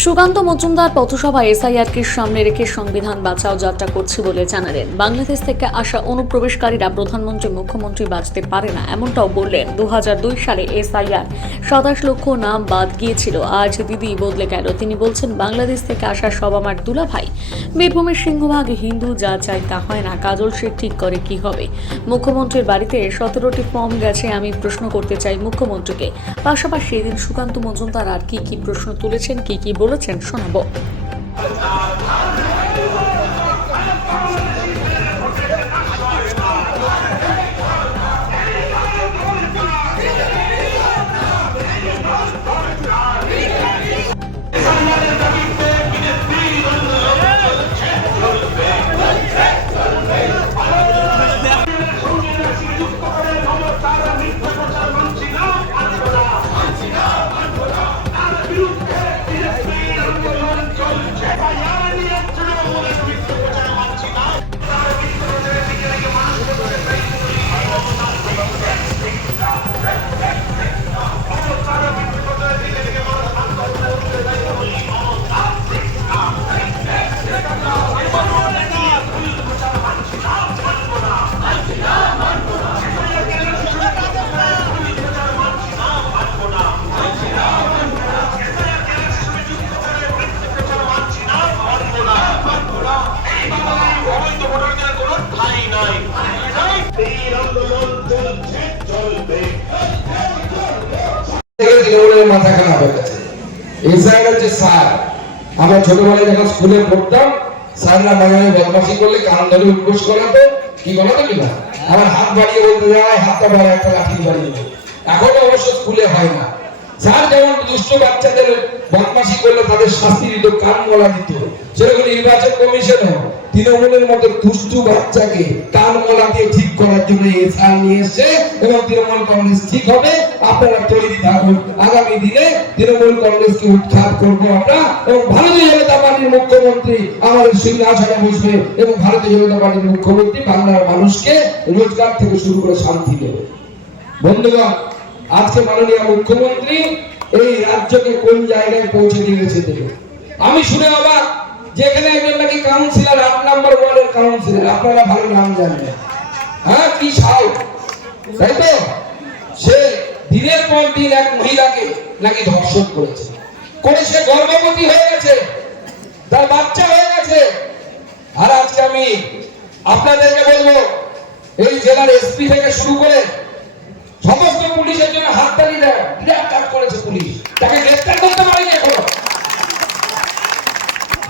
সুকান্ত মজুমদার পথসভা এসআইআরকে সামনে রেখে সংবিধান বাঁচাও যাত্রা করছে বলে জানালেন। বাংলাদেশ থেকে আসা অনুপ্রবেশকারীরা প্রধানমন্ত্রী, মুখ্যমন্ত্রী বাঁচতে পারে না, এমনটাও বললেন। দু সালে এসআইআর সাতাশ লক্ষ নাম বাদ গিয়েছিল। আজ দিদি বদলে গেল। তিনি বলছেন, বাংলাদেশ থেকে আসা সব আমার দুলাভাই। বীরভূমের সিংহভাগ হিন্দু, যা চাই তা হয় না। কাজল সে ঠিক করে কি হবে? মুখ্যমন্ত্রীর বাড়িতে সতেরোটি ফর্ম গেছে। আমি প্রশ্ন করতে চাই মুখ্যমন্ত্রীকে। পাশাপাশি এদিন সুকান্ত মজুমদার আর কি কি প্রশ্ন তুলেছেন, কি কি বলেছেন শোনাবো হচ্ছে স্যার। আমরা ছোটবেলায় যখন স্কুলে পড়তাম, স্যাররা বাগানে বদমাসি করলে কান ধরে উদ্বোস করাতো। কি করাতো কিনা আমার হাত বাড়িয়ে বলতে যায় হাতটা বাড়ি একটা লাঠি বাড়িয়ে এখন অবশ্য স্কুলে হয় না। স্যার যেমন দুষ্ট বাচ্চাদের বদমাসি করলে তাদের শাস্তি দিত, কান গলা দিত। সেরকম নির্বাচন কমিশনও তৃণমূলের মতো দুষ্টু বাচ্চাকে কান গলা দিয়ে ঠিক করার জন্য এই স্যার নিয়ে এসছে এবং তৃণমূল কংগ্রেস ঠিক হবে। আপনারা তৈরি থাকুন। আগামী দিনে তৃণমূল কংগ্রেসকে উৎখাত করব আমরা এবং ভারতীয় জনতা পার্টির মুখ্যমন্ত্রী আমাদের সিংহাসনে বসবে এবং ভারতীয় জনতা পার্টির মুখ্যমন্ত্রী বাংলার মানুষকে রোজগার থেকে শুরু করে শান্তি দেবে। বন্ধুগণ, আজকে মাননীয় মুখ্যমন্ত্রী এই রাজ্যকে কোন জায়গায় পৌঁছে দিয়ে গেছে আমি শুনে অবাক। যেখানে একজন নাকি কাউন্সিলর আট নম্বর ওয়ার্ডের কাউন্সিলর আপনারা ভালো নাম জানেন। হ্যাঁ কি সাল? তাই তো? সে দিনের পর দিন এক মহিলাকে নাকি ধর্ষণ করেছে। করে সে গর্ভবতী হয়ে গেছে। তার বাচ্চা হয়ে গেছে। আর আজকে আমি আপনাদেরকে বলব, এই জেলার এসপি থেকে শুরু করে সমস্ত পুলিশের জন্য হাততালি দেয়। বিরাট কাজ করেছে পুলিশ। তাকে গ্রেফতার করতে পারেনি এখনও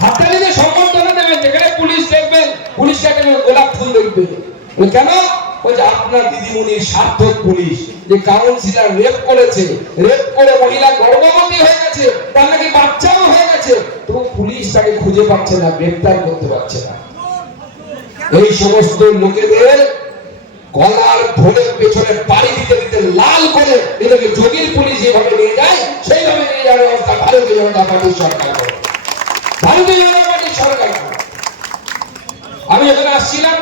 হাততালি দিয়ে দেবেন যেখানে পুলিশ দেখবেন পুলিশকে একটা গোলাপ ফুল দেখবে। কেন? আপনার দিদিমণির সার্থক পুলিশ, যে কাউন্সিলর রেপ করেছে। রেপ করে মহিলা গর্ভবতী হয়ে গেছে, তার নাকি বাচ্চাও হয়ে গেছে। তো পুলিশ তাকে খুঁজে পাচ্ছে না গ্রেফতার করতে পারছে না। এই সমস্ত লোকেদের গলার ধরে পেছনে বাড়ি দিতে দিতে লাল করে এটাকে যোগীর পুলিশ যেভাবে নিয়ে যায়, সেইভাবে নিয়ে যাওয়ার ব্যবস্থা ভারতীয় জনতা পার্টির সরকার। করে ভারতীয় জনতা পার্টির সরকার। করে। আমি যখন আসছিলাম,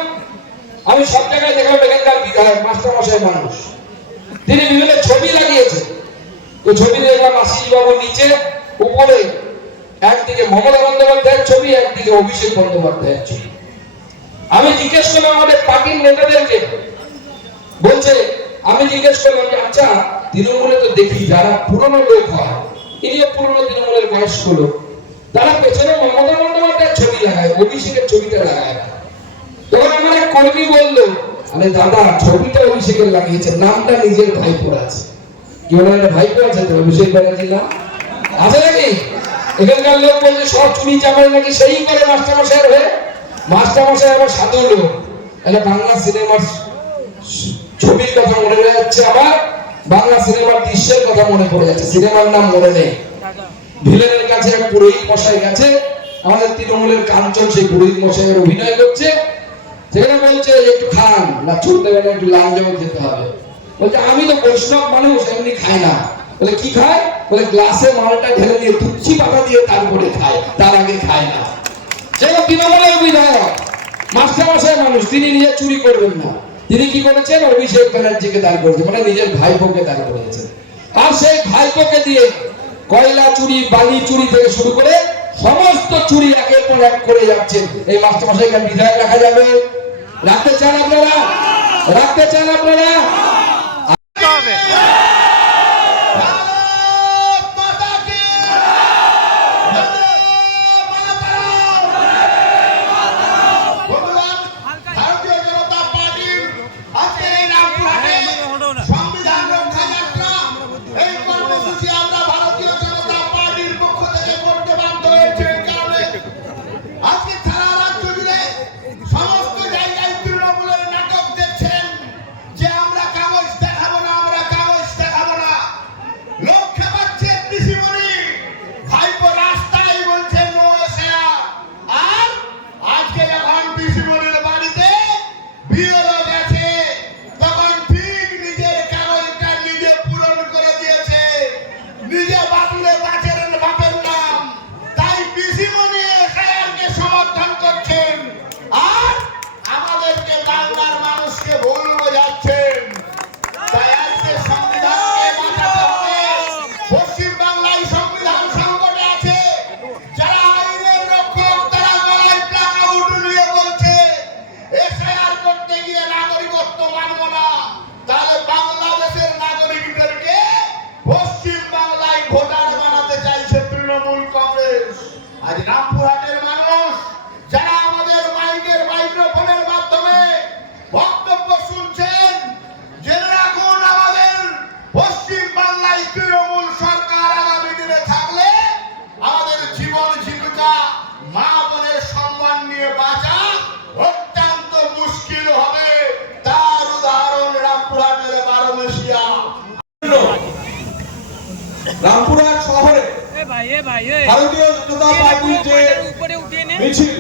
আমি সব জায়গায় দেখলাম এখানকার বিধায়ক মাস্টার মশাই মানুষ। তিনি বিভিন্ন ছবি লাগিয়েছে ওই ছবি দেখলাম আশিস বাবু নিচে, উপরে একদিকে মমতা বন্দ্যোপাধ্যায়ের ছবি, একদিকে অভিষেক বন্দ্যোপাধ্যায়ের ছবি। আমি জিজ্ঞেস করলাম আমাদের পার্টির নেতাদেরকে, বলছে, আমি জিজ্ঞেস করলাম যে আচ্ছা তৃণমূলে তো দেখি যারা পুরনো লোক হয়, ইনিও পুরনো তৃণমূলের বয়স্ক লোক, তারা পেছনে মমতা বন্দ্যোপাধ্যায়ের ছবি লাগায়, অভিষেকের ছবিটা লাগায় না। তখন আমার এক কর্মী বলল, আরে দাদা, ছবিটা অভিষেকের লাগিয়েছে, নামটা নিজের ভাইপোর আছে। কি একটা ভাইপো আছে তো, অভিষেক ব্যানার্জি না আছে নাকি? এখানকার লোক বলছে, সব চুরি চামারি নাকি সেই করে মাস্টার মশাইয়ের হয়ে? মাস্টার মশাই আবার সাধু লোক। একটা বাংলা সিনেমার ছবির কথা মনে পড়ে যাচ্ছে আমার বাংলা সিনেমার দৃশ্যের কথা মনে পড়ে যাচ্ছে, সিনেমার নাম মনে নেই। ভিলেনের কাছে এক পুরোহিত মশাই গেছে, আমাদের তৃণমূলের কাঞ্চন, সেই পুরোহিত মশাইয়ের অভিনয় করছে। সেখানে বলছে, একটু খান। না ছোট্ট বেলা একটু লাঞ্জও খেতে হবে। বলছে, আমি তো বৈষ্ণব মানুষ, এমনি খাই না। বলে, কি খায়? বলে, গ্লাসে মালটা ঢেলে নিয়ে তুচ্ছি পাতা দিয়ে তারপরে খায়, তার আগে খায় না। বিধায়ক মানুষ, তিনি নিজে চুরি করবেন না। তিনি কি করেছেন? অভিষেক ব্যানার্জিকে দাঁড় মানে নিজের ভাইপোকে দাঁড় করেছেন আর সেই ভাইপোকে দিয়ে কয়লা চুরি, বালি চুরি থেকে শুরু করে সমস্ত চুরি একের পর এক করে যাচ্ছেন। এই মাস্টারমশাইকে বিধায়ক রাখা যাবে? রাখতে চান আপনারা? রাখতে চান আপনারা? রামপুরহাট শহরে ভারতীয় জনতা পার্টির যে মিছিল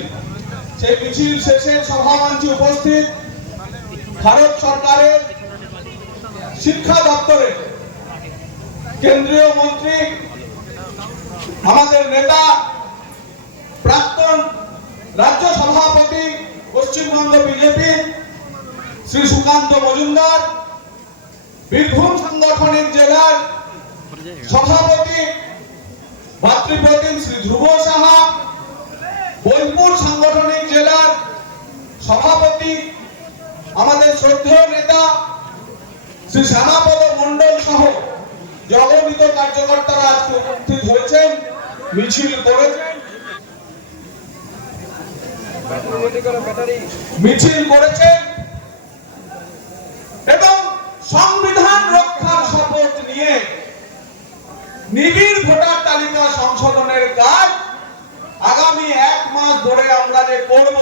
সেই মিছিল শেষে সভামঞ্চে উপস্থিত ভারত সরকারের শিক্ষা দপ্তরের কেন্দ্রীয় মন্ত্রী আমাদের নেতা প্রাক্তন রাজ্য সভাপতি পশ্চিমবঙ্গ বিজেপি শ্রী সুকান্ত মজুমদার বীরভূম সাংগঠনিক জেলার সভাপতি ভাতৃপ্রতিম শ্রী ধ্রুব সাহা, বোলপুর সাংগঠনিক জেলার সভাপতি, আমাদের শ্রদ্ধেয় নেতা শ্রী শ্যামাপদ মন্ডল সহ জগন্নিত কার্যকর্তারা আজকে উপস্থিত হয়েছেন, মিছিল করেছেন। মিছিল করেছেন এবং সংবিধান রক্ষার শপথ নিয়ে নিবিড় ভোটার তালিকা সংশোধনের কাজ আগামী এক মাস ধরে আমরা যে করব,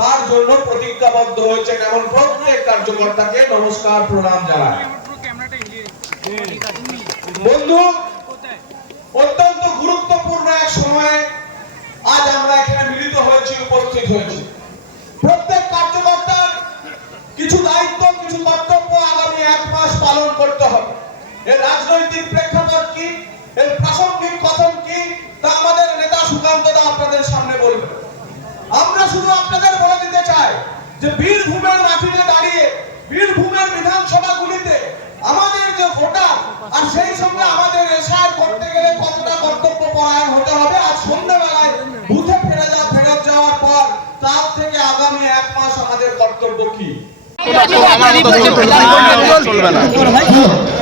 তার জন্য প্রতিজ্ঞাবদ্ধ হয়েছে এমন প্রত্যেক কার্যকর্তাকে নমস্কার, প্রণাম জানাই। বন্ধু, অত্যন্ত গুরুত্বপূর্ণ এক সময়ে আজ আমরা এখানে মিলিত হয়েছি, উপস্থিত হয়েছি। প্রত্যেক কার্যকর্তার কিছু দায়িত্ব, কিছু কর্তব্য আগামী এক মাস পালন করতে হবে। এর রাজনৈতিক প্রেক্ষাপট কি এর প্রাসঙ্গিক কথন কি তা আমাদের নেতা সুকান্ত দা আপনাদের সামনে বলবেন আমরা শুধু আপনাদের বলে দিতে চাই যে বীরভূমের মাটিতে দাঁড়িয়ে বীরভূমের বিধানসভাগুলিতে আমাদের যে ভোটার, আর সেই সঙ্গে আমাদের এসআর করতে গেলে কতটা কর্তব্য পরায়ণ হতে হবে, আর সন্ধ্যাবেলায় বুথে ফেরে যা, ফেরত যাওয়ার পর তার থেকে আগামী এক মাস আমাদের কর্তব্য কি?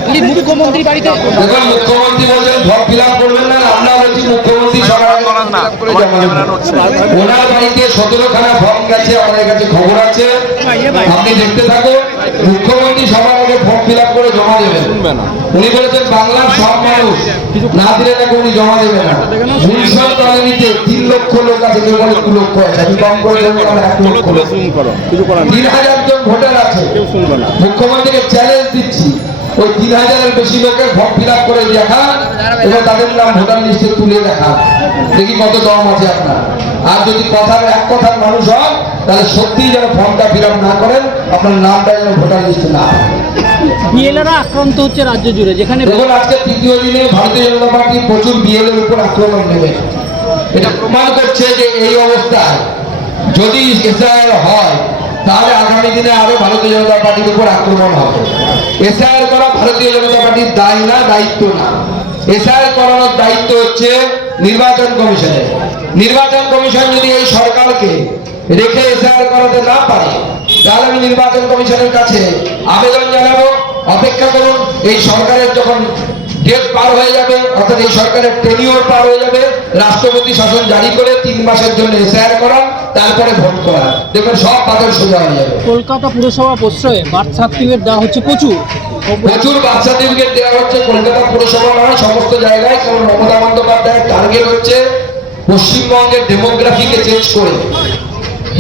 উনি মুখ্যমন্ত্রী বাড়িতে দেখুন মুখ্যমন্ত্রী বলছেন ফর্ম ফিল আপ করবেন না আমরা বলছি মুখ্যমন্ত্রী সবার ওনার বাড়িতে সতেরো খানা ফর্ম গেছে আমাদের কাছে খবর আছে। আপনি দেখতে থাকুন মুখ্যমন্ত্রী সবার আগে ফর্ম ফিল আপ করে জমা দেবেন। উনি বলেছেন বাংলার সব মানুষ না দিলে নাকি উনি জমা দেবেন না। উনিশশো কলোনিতে তিন লক্ষ লোক আছে কেউ বলে দু লক্ষ আছে। আমি কম করে দেবো আমার এক লক্ষ লোক। তিন হাজার জন ভোটার আছে। মুখ্যমন্ত্রীকে চ্যালেঞ্জ দিচ্ছি। ওই তিন হাজারের বেশি লোকের ফর্ম ফিল আপ করে দেখা এবং তাদের নাম ভোটার লিস্টে তুলে দেখা দেখি কত দম আছে আপনার। আর যদি কথার এক কথার মানুষ হন তাহলে সত্যিই যেন ফর্মটা ফিল আপ না করেন আপনার নামটা যেন ভোটার লিস্টে না হয়। বিএলআরা আক্রান্ত হচ্ছে রাজ্য জুড়ে যেখানে দেখুন আজকে তৃতীয় দিনে ভারতীয় জনতা পার্টি প্রচুর বিএলের উপর আক্রমণ নেবে এটা প্রমাণ করছে যে এই অবস্থায় যদি এসআইআর হয় তাহলে আগামী দিনে আরও ভারতীয় জনতা পার্টির উপর আক্রমণ হবে। এসআইআর করা ভারতীয় জনতা পার্টির দায় না, দায়িত্ব না। এসআইআর করানোর দায়িত্ব হচ্ছে নির্বাচন কমিশনের। নির্বাচন কমিশন যদি এই সরকারকে রেখে এসআইআর করাতে না পারে, তাহলে আমি নির্বাচন কমিশনের কাছে আবেদন জানাব। অপেক্ষা করুন, এই সরকারের যখন ডেট পার হয়ে যাবে অর্থাৎ এই সরকারের টেনিওর পার হয়ে যাবে। রাষ্ট্রপতি শাসন জারি করে তিন মাসের জন্য এসআইআর করা তারপরে ভোট করা। দেখবেন সব পাথর সোজা হয়ে যাবে। কলকাতা পুরসভা প্রশ্রয়ে বার্থ সার্টিফিকেট দেওয়া হচ্ছে প্রচুর। প্রচুর বার্থ সার্টিফিকেট দেওয়া হচ্ছে কলকাতা পুরসভা নয় সমস্ত জায়গায়। কারণ মমতা বন্দ্যোপাধ্যায়ের টার্গেট হচ্ছে পশ্চিমবঙ্গের ডেমোগ্রাফিকে চেঞ্জ করে।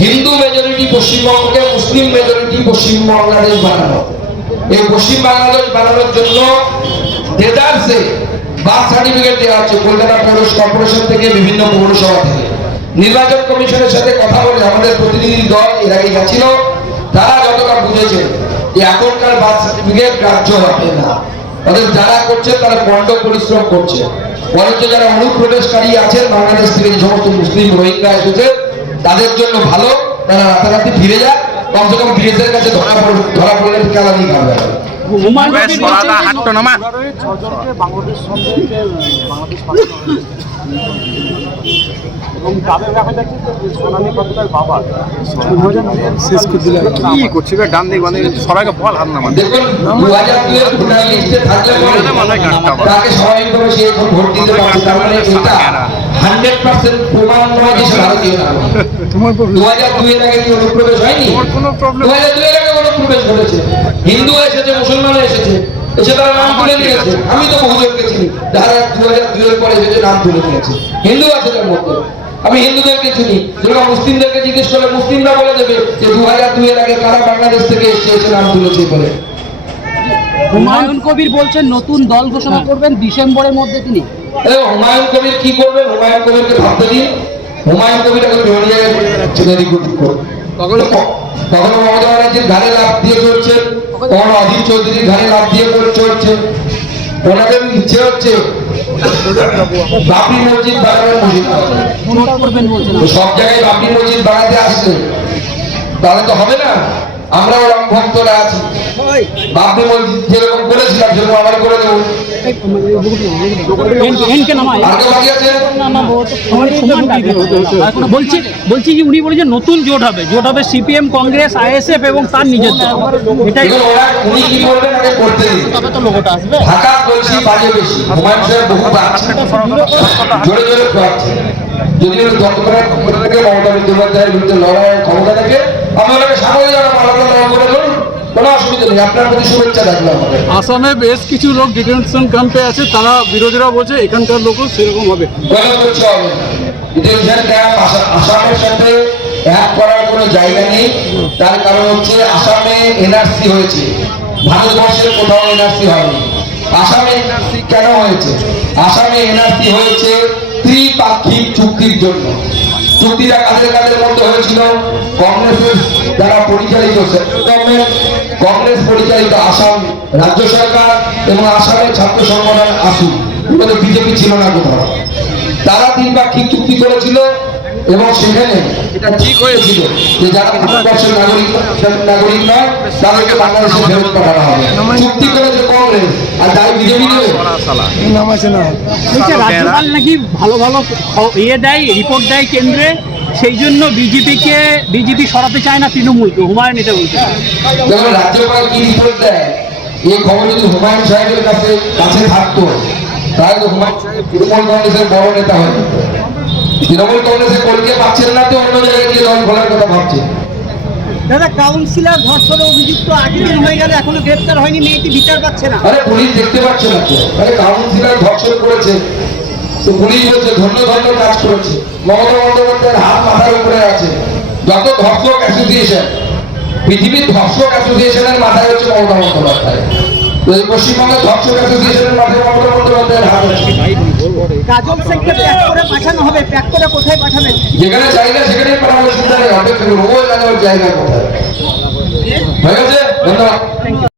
হিন্দু মেজরিটি পশ্চিমবঙ্গকে মুসলিম মেজরিটি পশ্চিম বাংলাদেশ বানানো। এই পশ্চিম বাংলাদেশ বানানোর জন্য কর্পোরেশন থেকে বিভিন্ন পৌরসভা থেকে। নির্বাচন কমিশনের সাথে কথা বলে আমাদের প্রতিনিধি দল এর আগে গেছিল। তারা যতটা যে এখনকার বার্থ সার্টিফিকেট গ্রাহ্য হবে না। তাদের যারা করছে, তারা বন্ড পরিশ্রম করছে। বরঞ্চ যারা অনুপ্রবেশকারী আছেন, বাংলাদেশ থেকে যে সমস্ত মুসলিম রোহিঙ্গা এসেছে, তাদের জন্য ভালো। তারা রাতারাতি ফিরে যায় কমসে কম বিএসের কাছে ধরা পড়ে ধরা পড়লে কালানি খাবে হাট্ট নামা ছজনকে বাংলাদেশ বাংলাদেশ এবং তাদের দেখা যাচ্ছে যে সোনালী পাত্রার বাবা শেষ করে দিলে কি করছি ডান দিক বাঁ দিক বল হাত নামা হান্ড্রেড পার্সেন্ট প্রমাণ নয় যে সে ভারতীয় নাগরিক। দু হাজার দুইয়ের আগে কি অনুপ্রবেশ হয়নি? দু হাজার দুইয়ের আগে অনুপ্রবেশ ঘটেছে। হিন্দু এসেছে মুসলমান এসেছে। এসে তারা নাম তুলে নিয়েছে। আমি তো বহুজনকে চিনি। যারা দু হাজার দুইয়ের পরে এসেছে নাম তুলে নিয়েছে। হিন্দু আছে তার মধ্যে। আমি হিন্দুদেরকে চিনি। যেরকম মুসলিমদেরকে জিজ্ঞেস করলে মুসলিমরা বলে দেবে যে দু হাজার দুই এর আগে কারা বাংলাদেশ থেকে এসে এসে নাম তুলেছে বলে। হুমায়ুন কবির বলছেন নতুন দল ঘোষণা করবেন ডিসেম্বরের মধ্যে তিনি। হুমায়ুন কবির কি করবেন হুমায়ুন কবিরকে ভাবতে দিন। হুমায়ুন কবির এখন বিভিন্ন জায়গায় ছেলেরি কখনো কখনো মমতা ব্যানার্জির ঘাড়ে লাভ দিয়ে চলছেন কখনো অধীর চৌধুরীর ঘাড়ে লাভ দিয়ে করে ওনাদের ইচ্ছে হচ্ছে মসজিদ বানানোর মসজিদ সব জায়গায় মসজিদ বানাতে আসলে তাহলে তো হবে না। আমরাও রাম ভক্তরা আছি। বাবরি মসজিদ যেরকম করেছিলাম সেরকম আবার করে দেবো। বলছি বলছি যে উনি বলেছেন নতুন জোট হবে। জোট হবে সিপিএম কংগ্রেস আইএসএফ এবং তার নিজের এটাই উনি কি করবেন আগে করতে দিন। তবে তো লোগোটা আসবে। ঢাকা বলছি বাজে বেশি। হুমায়ুন সাহেব বহু পাচ্ছে। জোরে জোরে পাচ্ছে। যদি ওই ক্ষমতা থেকে মমতা বন্দ্যোপাধ্যায়ের বিরুদ্ধে লড়াইয়ের ক্ষমতা থেকে আমি ওনাকে স্বাগত জানাব আলাদা লড়াই করে ধরুন কোনো অসুবিধা নেই আপনার প্রতি শুভেচ্ছা থাকল আমাদের। আসামে বেশ কিছু লোক ডিটেনশন ক্যাম্পে আছে তারা বিরোধীরা বলছে এখানকার লোকও সেরকম হবে। হবে। ডিটেনশন ক্যাম্প আসামের সাথে এক করার কোনো জায়গা নেই। তার কারণ হচ্ছে আসামে এনআরসি হয়েছে। ভারতবর্ষের কোথাও এনআরসি হয়নি। আসামে এনআরসি কেন হয়েছে? আসামে এনআরসি হয়েছে ত্রিপাক্ষিক চুক্তির জন্য। চুক্তিটা কাদের কাদের মধ্যে হয়েছিল? কংগ্রেসের দ্বারা পরিচালিত কংগ্রেস পরিচালিত আসাম রাজ্য সরকার এবং আসামের ছাত্র সংগঠন আসু বিজেপি ছিল না কোথাও। তারা ত্রিপাক্ষিক চুক্তি করেছিল। এবং সেখানে এটা ঠিক হয়েছিল যে যারা ভারতবর্ষের নাগরিক নাগরিক নয় তাদেরকে বাংলাদেশে ফেরত পাঠানো হবে। চুক্তি করেছে কংগ্রেস আর তাই বিজেপি নেবে বলছে রাজ্যপাল নাকি ভালো ভালো ইয়ে দেয় রিপোর্ট দেয় কেন্দ্রে সেই জন্য বিজেপিকে বিজেপি সরাতে চায় না তৃণমূলকে হুমায়ুন এটা বলছে। রাজ্যপাল কি রিপোর্ট দেয়? এই খবর যদি হুমায়ুন সাহেবের কাছে কাছে থাকতো তাহলে হুমায়ুন সাহেব তৃণমূল কংগ্রেসের বড় নেতা হয়ে। তৃণমূল কংগ্রেসের কলকে পাচ্ছেন না তো অন্য জায়গায় গিয়ে দল খোলার কথা ভাবছে দাদা কাউন্সিলর ধর্ষণে অভিযুক্ত আগে দিন হয়ে গেল এখনও গ্রেপ্তার হয়নি মেয়েটি বিচার পাচ্ছে না। আরে পুলিশ দেখতে পাচ্ছে না তো। আরে কাউন্সিলর ধর্ষণ করেছে। তো পুলিশ বলছে ধন্য ধন্য কাজ করেছে। মমতা বন্দ্যোপাধ্যায়ের হাত মাথার উপরে আছে। যত ধর্ষক অ্যাসোসিয়েশন পৃথিবীর ধর্ষক অ্যাসোসিয়েশনের মাথায় হচ্ছে মমতা বন্দ্যোপাধ্যায়। তো পশ্চিমবঙ্গের ধর্ষক অ্যাসোসিয়েশনের মাথায় মমতা বন্দ্যোপাধ্যায়ের হাত আছে। কাজল শেখকে প্যাক করে পাঠানো হবে। প্যাক করে কোথায় পাঠাবেন? যেখানে জায়গা সেখানে পাঠানো সুবিধা নেই। রোজ আনার জায়গা কোথায়? হয়ে গেছে? ধন্যবাদ।